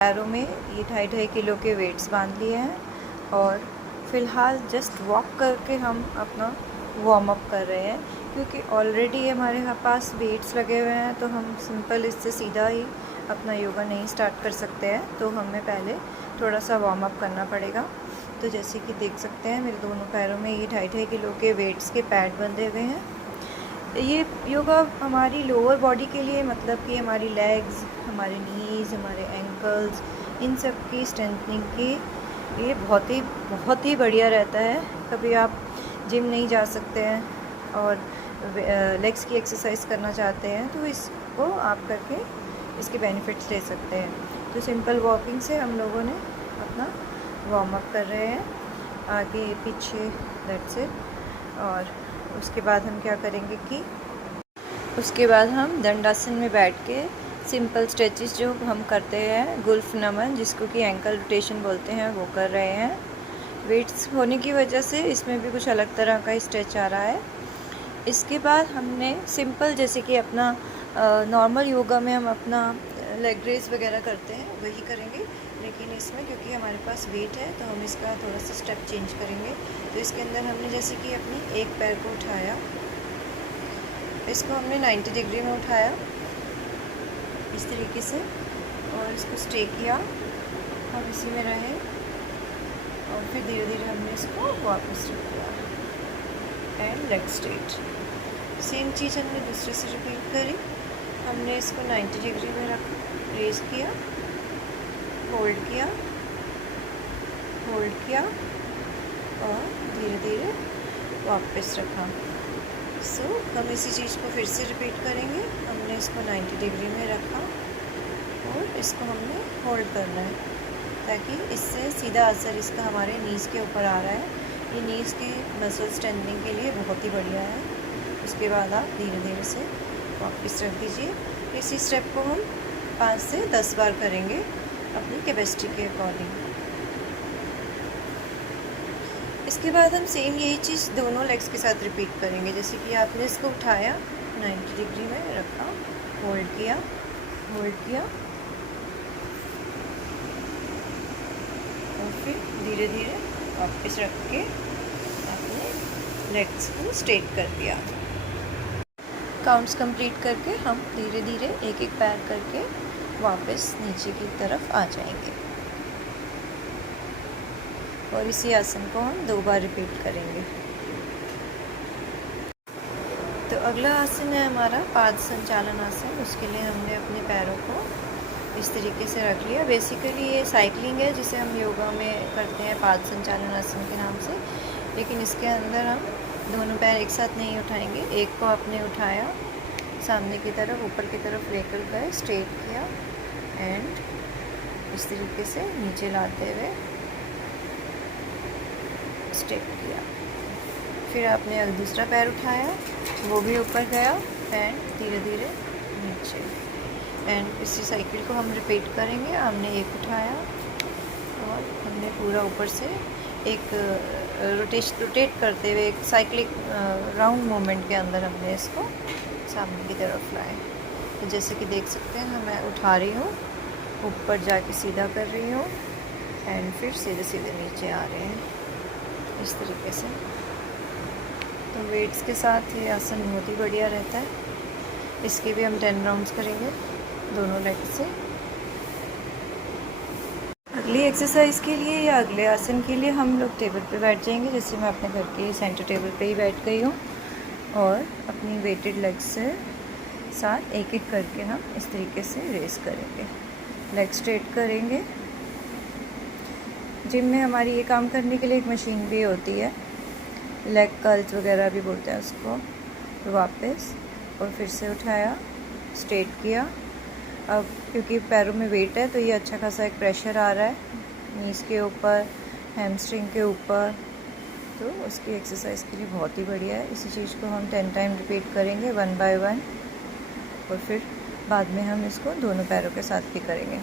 पैरों में ये 2.5-2.5 किलो के वेट्स बांध लिए हैं और फ़िलहाल जस्ट वॉक करके हम अपना वार्म अप कर रहे हैं, क्योंकि ऑलरेडी हमारे पास वेट्स लगे हुए हैं तो हम सिंपल इससे सीधा ही अपना योगा नहीं स्टार्ट कर सकते हैं। तो हमें पहले थोड़ा सा वार्म अप करना पड़ेगा। तो जैसे कि देख सकते हैं मेरे दोनों पैरों में ये 2.5-2.5 किलो के वेट्स के पैड बंधे हुए हैं। ये योगा हमारी लोअर बॉडी के लिए, मतलब कि हमारी लेग्स, हमारे नीज़, हमारे एंकल्स, इन सब की स्ट्रेंथनिंग की ये बहुत ही बढ़िया रहता है। कभी आप जिम नहीं जा सकते हैं और लेग्स की एक्सरसाइज करना चाहते हैं तो इसको आप करके इसके बेनिफिट्स ले सकते हैं। तो सिंपल वॉकिंग से हम लोगों ने अपना वार्म अप कर रहे हैं, आगे पीछे, दैट्स इट। और उसके बाद हम क्या करेंगे कि उसके बाद हम दंडासन में बैठ के सिंपल स्ट्रेचेस जो हम करते हैं, गुल्फ नमन जिसको कि एंकल रोटेशन बोलते हैं, वो कर रहे हैं। वेट्स होने की वजह से इसमें भी कुछ अलग तरह का स्ट्रेच आ रहा है। इसके बाद हमने सिंपल, जैसे कि अपना नॉर्मल योगा में हम अपना लेग रेज वगैरह करते हैं वही करेंगे, लेकिन इसमें क्योंकि हमारे पास वेट है तो हम इसका थोड़ा सा स्टेप चेंज करेंगे। तो इसके अंदर हमने जैसे कि अपनी एक पैर को उठाया, इसको हमने 90 डिग्री में उठाया इस तरीके से, और इसको स्टे किया और इसी में रहे, और फिर धीरे धीरे हमने इसको वापस रख दिया एंड लेग स्ट्रेट। सेम चीज़ हमने दूसरे से रिपीट करी। हमने इसको 90 डिग्री में रख रेज किया, होल्ड किया और धीरे धीरे वापस रखा। हम इसी चीज़ को फिर से रिपीट करेंगे। हमने इसको 90 डिग्री में रखा और इसको हमने होल्ड करना है, ताकि इससे सीधा असर इसका हमारे नीज़ के ऊपर आ रहा है। ये नीज़ की मसल स्ट्रेंथनिंग के लिए बहुत ही बढ़िया है। उसके बाद आप धीरे धीरे से वापस रख दीजिए। इसी स्टेप को हम 5 से 10 बार करेंगे अपनी कैपेसिटी के अकॉर्डिंग। इसके बाद हम सेम यही चीज़ दोनों लेग्स के साथ रिपीट करेंगे। जैसे कि आपने इसको उठाया, 90 डिग्री में रखा, होल्ड किया और फिर धीरे धीरे वापस रख के आपने लेग्स को स्ट्रेट कर दिया। काउंट्स कंप्लीट करके हम धीरे धीरे एक एक पैर करके वापस नीचे की तरफ आ जाएंगे और इसी आसन को हम 2 बार रिपीट करेंगे। तो अगला आसन है हमारा पाद संचालन आसन। उसके लिए हमने अपने पैरों को इस तरीके से रख लिया। बेसिकली ये साइकिलिंग है जिसे हम योगा में करते हैं पाद संचालन आसन के नाम से, लेकिन इसके अंदर हम दोनों पैर एक साथ नहीं उठाएंगे। एक को आपने उठाया, सामने की तरफ, ऊपर की तरफ लेकर गए, स्ट्रेट किया एंड इस तरीके से नीचे लाते हुए स्ट्रेट किया। फिर आपने दूसरा पैर उठाया, वो भी ऊपर गया एंड धीरे धीरे नीचे, एंड इसी साइकिल को हम रिपीट करेंगे। हमने एक उठाया और हमने पूरा ऊपर से एक रोटेट करते हुए एक साइक्लिक राउंड मूवमेंट के अंदर हमने इसको सामने की तरफ लाए। तो जैसे कि देख सकते हैं मैं उठा रही हूँ, ऊपर जाके सीधा कर रही हूँ एंड फिर सीधे सीधे नीचे आ रहे हैं इस तरीके से। तो वेट्स के साथ ये आसन बहुत ही बढ़िया रहता है। इसके भी हम 10 राउंड्स करेंगे दोनों लेग से। अगली एक्सरसाइज के लिए या अगले आसन के लिए हम लोग टेबल पे बैठ जाएंगे। जैसे मैं अपने घर के सेंटर टेबल पे ही बैठ गई हूँ और अपनी वेटेड लेग्स से साथ एक एक करके हम इस तरीके से रेस करेंगे, लेग स्ट्रेट करेंगे। जिम में हमारी ये काम करने के लिए एक मशीन भी होती है, लेग कर्ल्स वगैरह भी बोलते हैं उसको। तो वापस और फिर से उठाया, स्ट्रेट किया। अब क्योंकि पैरों में वेट है तो ये अच्छा खासा एक प्रेशर आ रहा है नीज़ के ऊपर, हैमस्ट्रिंग के ऊपर, तो उसकी एक्सरसाइज के लिए बहुत ही बढ़िया है। इसी चीज़ को हम 10 टाइम रिपीट करेंगे 1 बाय 1, और फिर बाद में हम इसको दोनों पैरों के साथ भी करेंगे।